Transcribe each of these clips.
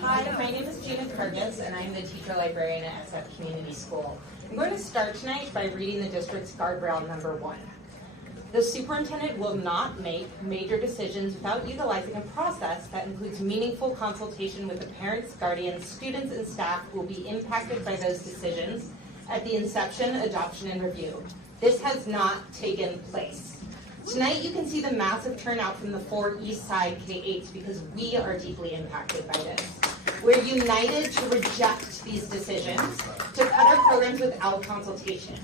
Hi, my name is Gina Caruso, and I'm the teacher librarian at SF Community School. I'm going to start tonight by reading the district's guardrail number 1. The superintendent will not make major decisions without utilizing a process that includes meaningful consultation with the parents, guardians, students, and staff who will be impacted by those decisions at the inception, adoption, and review. This has not taken place. Tonight you can see the massive turnout from the 4 East Side K-8s because we are deeply impacted by this. We're united to reject these decisions, to cut our programs without consultation.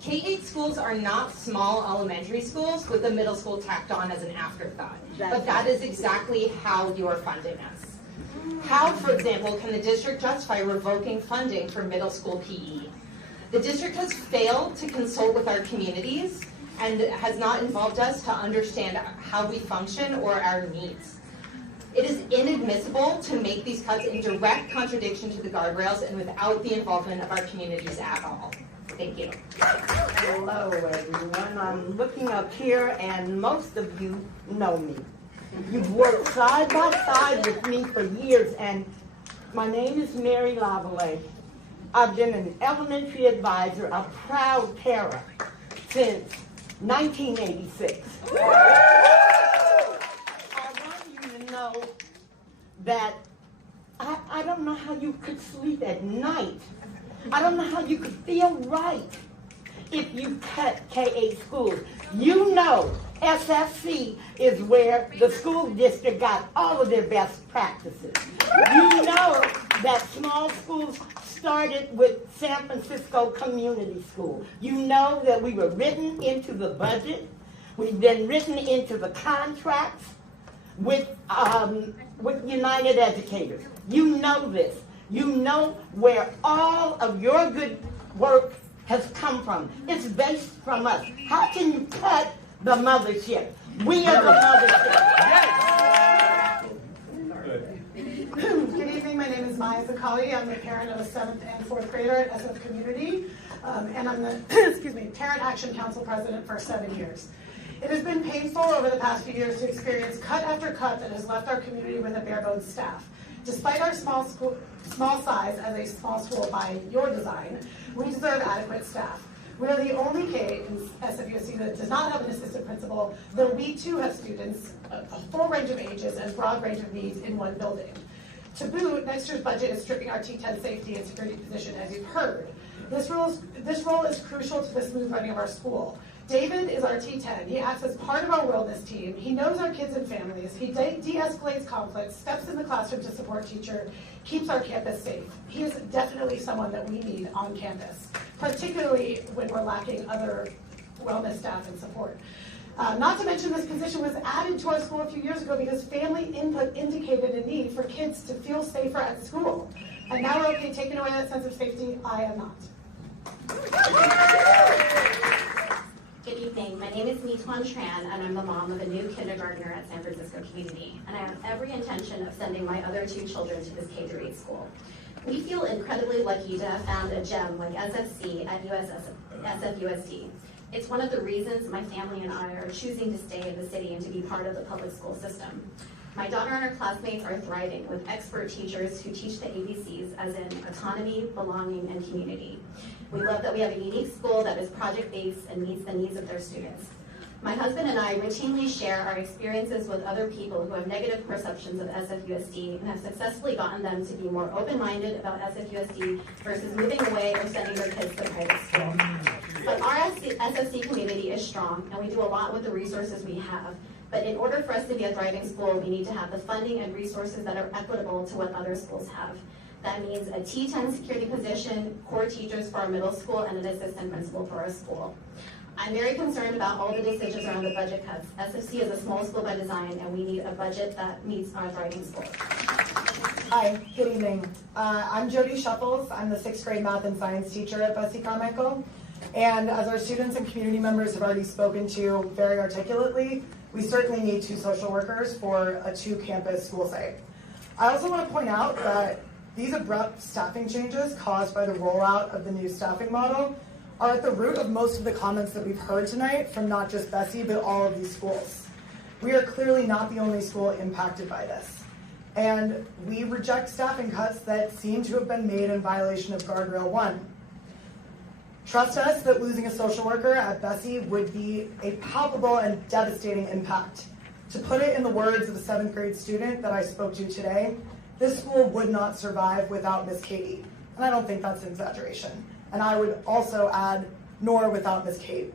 K-8 schools are not small elementary schools with the middle school tacked on as an afterthought, but that is exactly how you are funding us. How, for example, can the district justify revoking funding for middle school PE? The district has failed to consult with our communities and has not involved us to understand how we function or our needs. It is inadmissible to make these cuts in direct contradiction to the guardrails and without the involvement of our communities at all. Thank you. Hello, everyone. I'm looking up here, and most of you know me. You've worked side by side with me for years, and my name is Mary Laval. I've been an elementary advisor, a proud para, since 1986. I want you to know that I don't know how you could sleep at night. I don't know how you could feel right if you cut K-8 schools. You know SFC is where the school district got all of their best practices. You know that small schools started with San Francisco Community School. You know that we were written into the budget. We've been written into the contracts with United Educators. You know this. You know where all of your good work has come from. It's based from us. How can you cut the mothership? We are the mothership. Good evening. My name is Maya Zakali. I'm the parent of a 7th and 4th grader at SF Community, and I'm the Parent Action Council president for 7 years. It has been painful over the past few years to experience cut after cut that has left our community with a bare-bones staff. Despite our small size as a small school by your design, we deserve adequate staff. We are the only K in SFUSD that does not have an assistant principal, though we too have students, a full range of ages and broad range of needs in one building. To boot, next year's budget is stripping our T10 safety and security position, as you've heard. This role is crucial to the smooth running of our school. David is our T10. He acts as part of our wellness team. He knows our kids and families. He de-escalates conflicts, steps in the classroom to support teacher, keeps our campus safe. He is definitely someone that we need on campus, particularly when we're lacking other wellness staff and support. Not to mention this position was added to our school a few years ago because family input indicated a need for kids to feel safer at school. And now we're okay taking away that sense of safety. I am not. Good evening. My name is Nan Tran, and I'm the mom of a new kindergartner at San Francisco Community, and I have every intention of sending my other 2 children to this K-8 school. We feel incredibly lucky to have found a gem like SFC at SFUSD. It's one of the reasons my family and I are choosing to stay in the city and to be part of the public school system. My daughter and her classmates are thriving with expert teachers who teach the ABCs, as in autonomy, belonging, and community. We love that we have a unique school that is project-based and meets the needs of their students. My husband and I routinely share our experiences with other people who have negative perceptions of SFUSD and have successfully gotten them to be more open-minded about SFUSD versus moving away or sending their kids to private school. But our SFC community is strong, and we do a lot with the resources we have. But in order for us to be a thriving school, we need to have the funding and resources that are equitable to what other schools have. That means a T10 security position, core teachers for our middle school, and an assistant principal for our school. I'm very concerned about all the decisions around the budget cuts. SFC is a small school by design, and we need a budget that meets our thriving schools. Hi, good evening. I'm Jody Shuffles. I'm the 6th grade math and science teacher at Bessie Carmichael. And as our students and community members have already spoken to very articulately, we certainly need 2 social workers for a 2-campus school site. I also want to point out that these abrupt staffing changes caused by the rollout of the new staffing model are at the root of most of the comments that we've heard tonight from not just Bessie, but all of these schools. We are clearly not the only school impacted by this. and we reject staffing cuts that seem to have been made in violation of Guardrail 1. Trust us that losing a social worker at Bessie would be a palpable and devastating impact. To put it in the words of a 7th grade student that I spoke to today, this school would not survive without Miss Katie. And I don't think that's an exaggeration. And I would also add, nor without Miss Kate.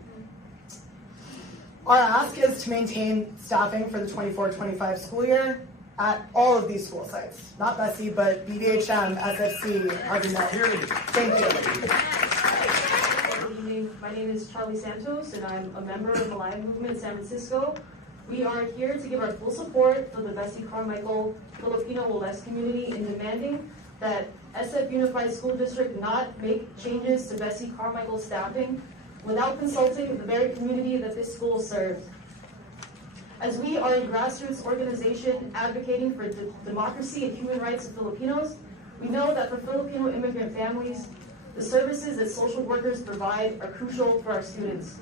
Our ask is to maintain staffing for the 24-25 school year at all of these school sites. Not Bessie, but BVHM, SFC, RVNet. Thank you. Good evening. My name is Charlie Santos, and I'm a member of the Live Movement San Francisco. We are here to give our full support for the Bessie Carmichael Filipino West community in demanding that SF Unified School District not make changes to Bessie Carmichael staffing without consulting the very community that this school serves. As we are a grassroots organization advocating for the democracy and human rights of Filipinos, we know that for Filipino immigrant families, the services that social workers provide are crucial for our students,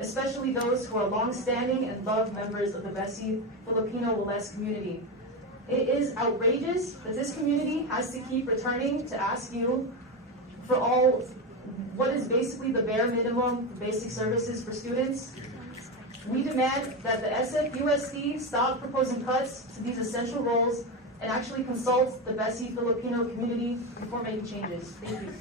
especially those who are long-standing and loved members of the Bessie Filipino West community. It is outrageous that this community has to keep returning to ask you for all what is basically the bare minimum basic services for students. We demand that the SFUSD stop proposing cuts to these essential roles and actually consult the Bessie Filipino community before making changes. Thank you.